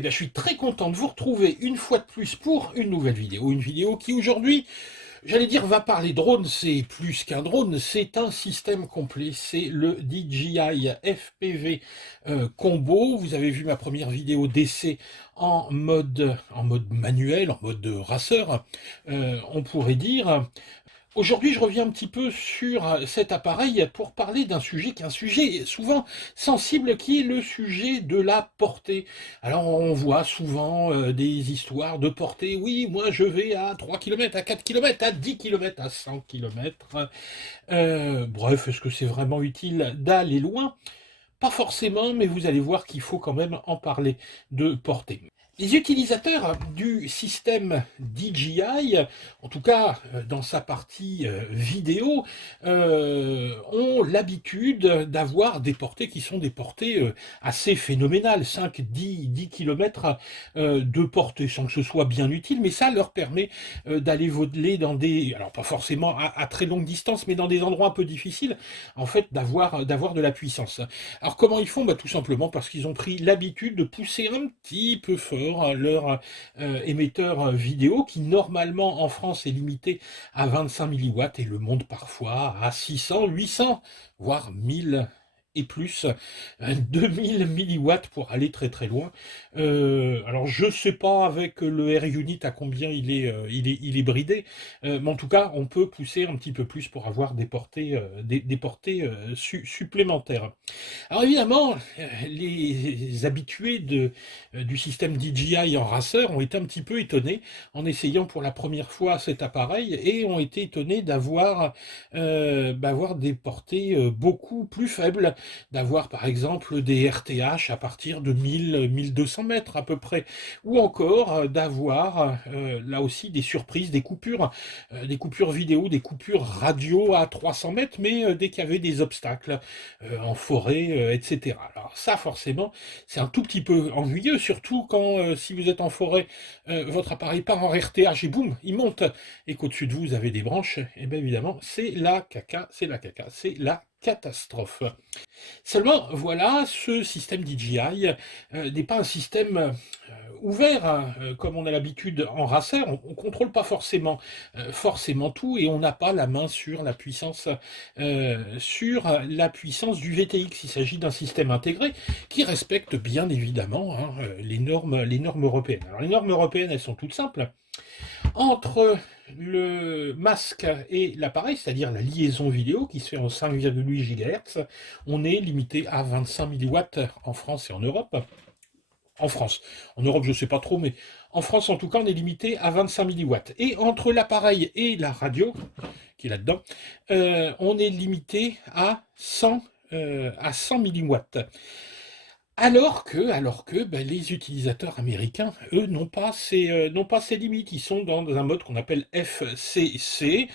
Eh bien, je suis très content de vous retrouver une fois de plus pour une nouvelle vidéo. Une vidéo qui aujourd'hui, j'allais dire, va parler drone. C'est plus qu'un drone, c'est un système complet. C'est le DJI FPV Combo. Vous avez vu ma première vidéo d'essai en mode manuel, en mode racer, on pourrait dire. Aujourd'hui, je reviens un petit peu sur cet appareil pour parler d'un sujet qui est un sujet souvent sensible, qui est le sujet de la portée. Alors, on voit souvent des histoires de portée. Oui, moi, je vais à 3 km, à 4 km, à 10 km, à 100 km. Bref, est-ce que c'est vraiment utile d'aller loin? Pas forcément, mais vous allez voir qu'il faut quand même en parler de portée. Les utilisateurs du système DJI, en tout cas dans sa partie vidéo, ont l'habitude d'avoir des portées qui sont des portées assez phénoménales, 5-10 km de portée, sans que ce soit bien utile, mais ça leur permet d'aller voler dans des, alors pas forcément à très longue distance, mais dans des endroits un peu difficiles, en fait, d'avoir de la puissance. Alors comment ils font? Bah, tout simplement parce qu'ils ont pris l'habitude de pousser un petit peu fort leur émetteur vidéo qui normalement en France est limité à 25 milliwatts et le monte parfois à 600, 800, voire 1000 et plus, 2000 milliwatts pour aller très très loin. Alors je sais pas avec le R-Unit à combien il est bridé, mais en tout cas on peut pousser un petit peu plus pour avoir des portées, des portées supplémentaires. Alors évidemment, les habitués du système DJI en racer ont été un petit peu étonnés en essayant pour la première fois cet appareil et ont été étonnés d'avoir des portées beaucoup plus faibles, d'avoir par exemple des RTH à partir de 1000-1200 mètres à peu près, ou encore d'avoir là aussi des surprises, des coupures vidéo, des coupures radio à 300 mètres, mais dès qu'il y avait des obstacles en forêt, etc. Alors ça, forcément, c'est un tout petit peu ennuyeux, surtout quand, si vous êtes en forêt, votre appareil part en RTH et boum, il monte, et qu'au-dessus de vous, vous avez des branches, et bien évidemment, c'est la caca, c'est la caca, c'est la catastrophe. Seulement, voilà, ce système DJI n'est pas un système ouvert, hein, comme on a l'habitude en racer, on ne contrôle pas forcément tout et on n'a pas la main sur la puissance du VTX. Il s'agit d'un système intégré qui respecte bien évidemment, hein, les normes européennes. Alors les normes européennes, elles sont toutes simples. Entre le masque et l'appareil, c'est-à-dire la liaison vidéo qui se fait en 5,8 GHz, on est limité à 25 milliwatts en France et en Europe. En France. En Europe, je ne sais pas trop, mais en France, en tout cas, on est limité à 25 milliwatts. Et entre l'appareil et la radio, qui est là-dedans, on est limité à 100 milliwatts. Alors que ben, les utilisateurs américains, eux, n'ont pas ces limites. Ils sont dans un mode qu'on appelle FCC,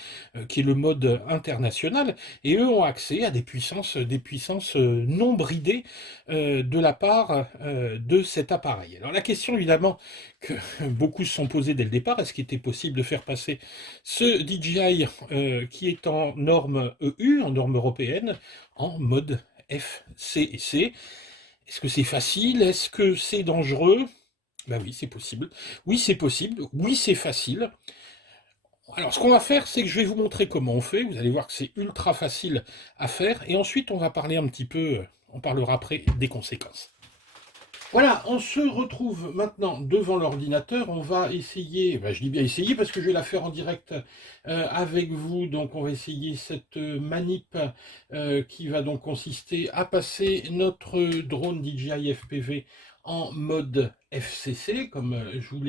qui est le mode international, et eux ont accès à des puissances non bridées de la part de cet appareil. Alors la question, évidemment, que beaucoup se sont posées dès le départ, est-ce qu'il était possible de faire passer ce DJI qui est en norme EU, en norme européenne, en mode FCC? Est-ce que c'est facile? Est-ce que c'est dangereux? Ben oui, c'est possible. Oui, c'est possible. Oui, c'est facile. Alors, ce qu'on va faire, c'est que je vais vous montrer comment on fait. Vous allez voir que c'est ultra facile à faire. Et ensuite, on va parler un petit peu, on parlera après des conséquences. Voilà, on se retrouve maintenant devant l'ordinateur. On va essayer, ben, je dis bien essayer parce que je vais la faire en direct avec vous. Donc on va essayer cette manip qui va donc consister à passer notre drone DJI FPV en mode FCC, comme je vous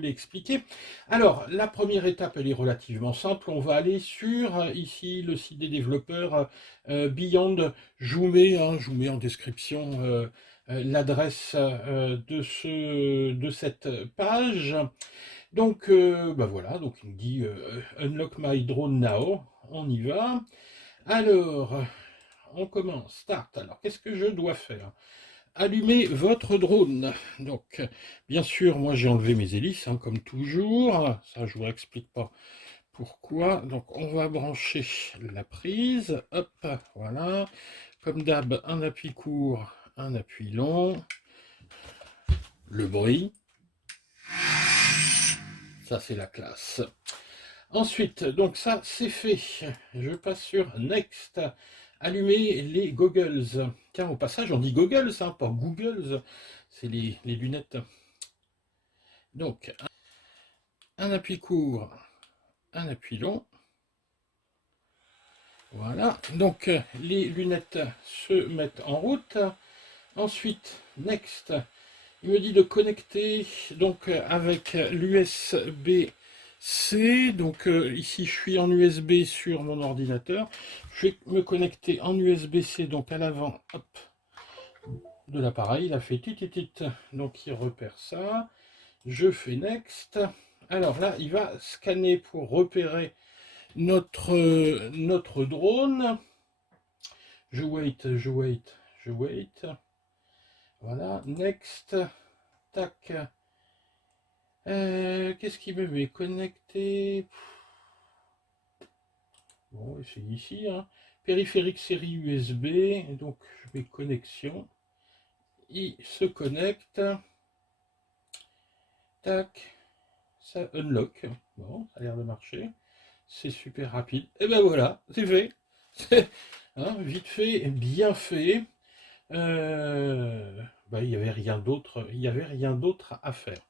l'ai expliqué. Alors, la première étape, elle est relativement simple. On va aller sur, ici, le site des développeurs Beyond. Je vous mets en description l'adresse de cette page. Donc, bah voilà, donc il me dit Unlock my drone now. On y va. Alors, on commence. Start. Alors, qu'est-ce que je dois faire? Allumer votre drone. Donc, bien sûr, moi j'ai enlevé mes hélices, hein, comme toujours. Ça, je vous explique pas pourquoi. Donc, on va brancher la prise. Hop, voilà. Comme d'hab, un appui court, un appui long. le bruit, ça c'est la classe. Ensuite, donc ça c'est fait. Je passe sur Next. Allumer les goggles. Tiens, au passage, on dit goggles, hein, pas googles. C'est les lunettes. Donc, un appui court, un appui long. Voilà. Donc, les lunettes se mettent en route. Ensuite, Next. Il me dit de connecter donc avec l'USB-C. Donc ici je suis en USB sur mon ordinateur. Je vais me connecter en USB-C donc à l'avant de l'appareil. Il a fait titit, donc il repère ça. Je fais Next. Alors là, il va scanner pour repérer notre drone. Je wait. Voilà, Next. Tac. Qu'est-ce qui me met connecté? Bon, c'est ici. Hein. Périphérique série USB. Donc, je mets connexion. Il se connecte. Tac. Ça unlock. Bon, ça a l'air de marcher. C'est super rapide. Et ben voilà, c'est fait. Hein, vite fait, bien fait. Il n'y avait rien d'autre à faire.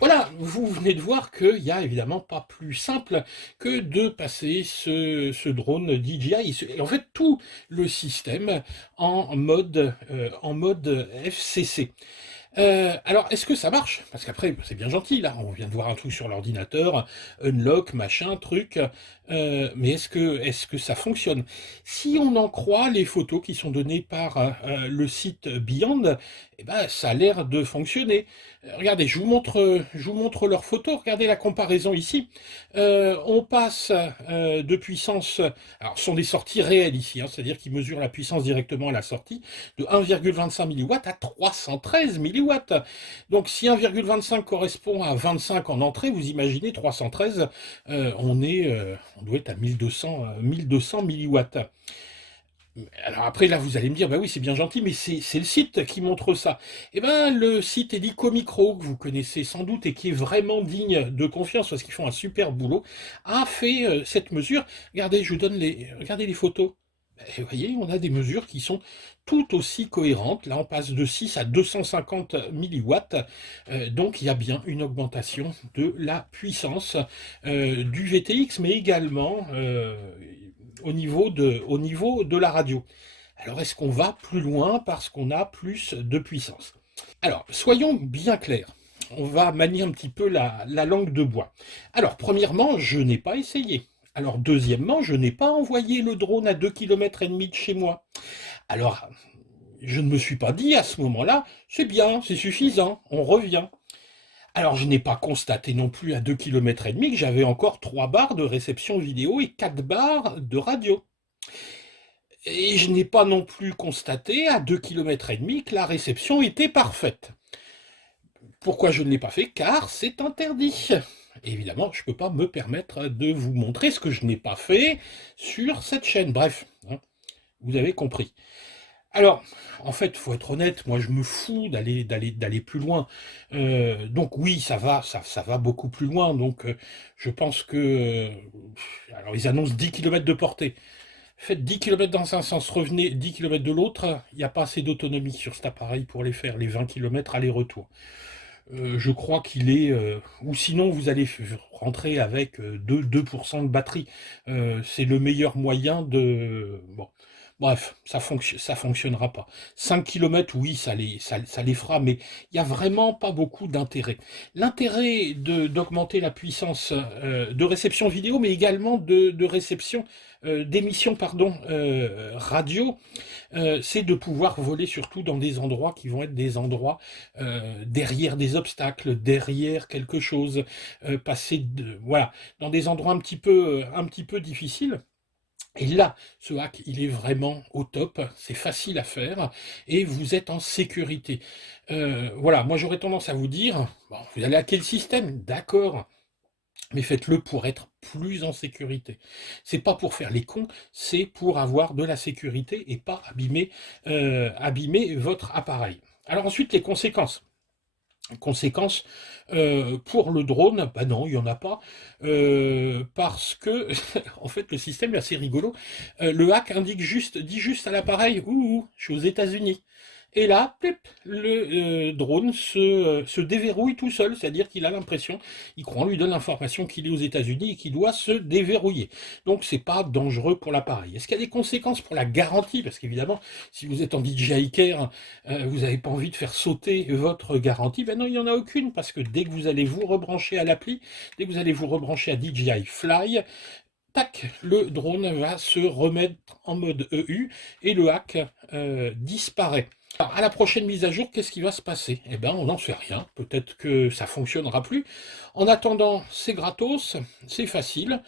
Voilà, vous venez de voir qu'il n'y a évidemment pas plus simple que de passer ce drone DJI, et en fait tout le système en mode FCC. Alors, est-ce que ça marche? Parce qu'après, c'est bien gentil, là, on vient de voir un truc sur l'ordinateur, unlock, machin, truc, mais est-ce que ça fonctionne? Si on en croit les photos qui sont données par le site Beyond, eh ben, ça a l'air de fonctionner. Regardez, je vous montre leurs photos, regardez la comparaison ici. On passe de puissance, alors ce sont des sorties réelles ici, hein, c'est-à-dire qu'ils mesurent la puissance directement à la sortie, de 1,25 mW à 313 mW. Donc si 1,25 correspond à 25 en entrée, vous imaginez 313, on doit être à 1200 mW. Alors après, là, vous allez me dire, bah oui, c'est bien gentil, mais c'est le site qui montre ça. Eh bien, le site Helico Micro, que vous connaissez sans doute et qui est vraiment digne de confiance parce qu'ils font un super boulot, a fait cette mesure. Regardez, je vous donne regardez les photos. Et vous voyez, on a des mesures qui sont tout aussi cohérentes. Là, on passe de 6 à 250 milliwatts. Donc, il y a bien une augmentation de la puissance du VTX, mais également au niveau de la radio. Alors, est-ce qu'on va plus loin parce qu'on a plus de puissance? Alors, soyons bien clairs. On va manier un petit peu la langue de bois. Alors, premièrement, je n'ai pas essayé. Alors, deuxièmement, je n'ai pas envoyé le drone à 2,5 km de chez moi. Alors, je ne me suis pas dit à ce moment-là, c'est bien, c'est suffisant, on revient. Alors, je n'ai pas constaté non plus à 2,5 km que j'avais encore 3 barres de réception vidéo et 4 barres de radio. Et je n'ai pas non plus constaté à 2,5 km que la réception était parfaite. Pourquoi je ne l'ai pas fait? Car c'est interdit. Et évidemment, je ne peux pas me permettre de vous montrer ce que je n'ai pas fait sur cette chaîne. Bref, hein, vous avez compris. Alors, en fait, il faut être honnête, moi je me fous d'aller plus loin. Donc oui, ça va beaucoup plus loin. Donc je pense que... alors ils annoncent 10 km de portée. Faites 10 km dans un sens, revenez 10 km de l'autre, il n'y a pas assez d'autonomie sur cet appareil pour les faire, les 20 km aller-retour. Je crois qu'il est... ou sinon, vous allez rentrer avec 2% de batterie. C'est le meilleur moyen de... Bon, bref, ça fonctionnera pas. 5 km, oui, ça les fera, mais il n'y a vraiment pas beaucoup d'intérêt. L'intérêt d'augmenter la puissance de réception vidéo, mais également de réception d'émission pardon, radio, c'est de pouvoir voler surtout dans des endroits qui vont être des endroits derrière des obstacles, derrière quelque chose, voilà, dans des endroits un petit peu difficiles. Et là, ce hack, il est vraiment au top, c'est facile à faire, et vous êtes en sécurité. Voilà, moi j'aurais tendance à vous dire, bon, vous allez hacker le système, d'accord, mais faites-le pour être plus en sécurité. C'est pas pour faire les cons, c'est pour avoir de la sécurité et pas abîmer votre appareil. Alors ensuite, les conséquences. Conséquence, pour le drone, bah non, il n'y en a pas, parce que, en fait, le système est assez rigolo. Le hack dit juste à l'appareil, ouh, je suis aux États-Unis. Et là, plip, le drone se déverrouille tout seul, c'est-à-dire qu'il a l'impression, il croit, on lui donne l'information qu'il est aux États-Unis et qu'il doit se déverrouiller. Donc c'est pas dangereux pour l'appareil. Est-ce qu'il y a des conséquences pour la garantie? Parce qu'évidemment, si vous êtes en DJI Care, vous n'avez pas envie de faire sauter votre garantie. Ben non, il n'y en a aucune, parce que dès que vous allez vous rebrancher à l'appli, dès que vous allez vous rebrancher à DJI Fly, tac, le drone va se remettre en mode EU et le hack disparaît. Alors, à la prochaine mise à jour, qu'est-ce qui va se passer? Eh bien, on n'en sait rien. Peut-être que ça fonctionnera plus. En attendant, c'est gratos, c'est facile.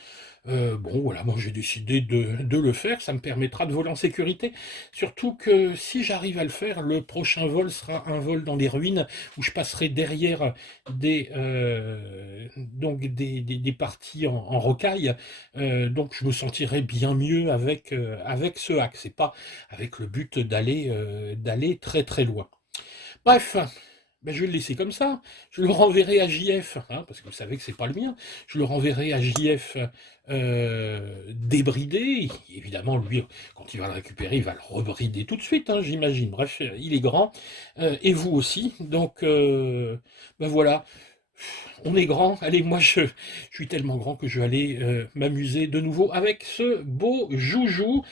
Bon, voilà, moi j'ai décidé de le faire. Ça me permettra de voler en sécurité. Surtout que si j'arrive à le faire, le prochain vol sera un vol dans les ruines où je passerai derrière des parties en rocaille. Donc je me sentirai bien mieux avec ce hack. C'est pas avec le but d'aller très très loin. Bref, ben, je vais le laisser comme ça. Je le renverrai à JF, hein, parce que vous savez que c'est pas le mien. Je le renverrai à JF débridé. Évidemment, lui, quand il va le récupérer, il va le rebrider tout de suite, hein, j'imagine. Bref, il est grand, et vous aussi. Donc, ben voilà. On est grand. Allez, moi, je suis tellement grand que je vais aller m'amuser de nouveau avec ce beau joujou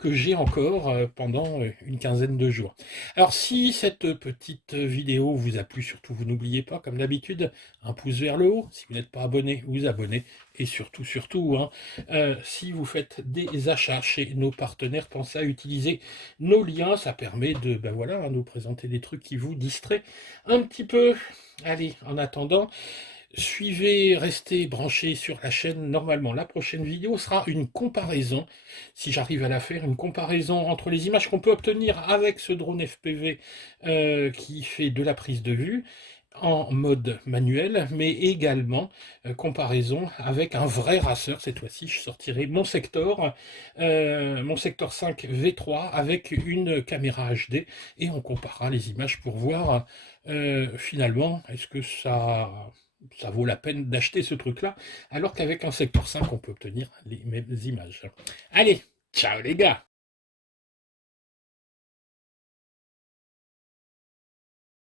que j'ai encore pendant une quinzaine de jours. Alors, si cette petite vidéo vous a plu, surtout, vous n'oubliez pas, comme d'habitude, un pouce vers le haut. Si vous n'êtes pas abonné, vous abonnez. Et surtout, surtout, hein, si vous faites des achats chez nos partenaires, pensez à utiliser nos liens. Ça permet de, ben voilà, nous présenter des trucs qui vous distraient un petit peu. Allez, en attendant, suivez, restez branchés sur la chaîne. Normalement, la prochaine vidéo sera une comparaison, si j'arrive à la faire, une comparaison entre les images qu'on peut obtenir avec ce drone FPV qui fait de la prise de vue en mode manuel, mais également comparaison avec un vrai raceur. Cette fois-ci, je sortirai mon secteur 5 V3 avec une caméra HD et on comparera les images pour voir finalement est-ce que ça vaut la peine d'acheter ce truc-là, alors qu'avec un secteur 5, on peut obtenir les mêmes images. Allez, ciao les gars!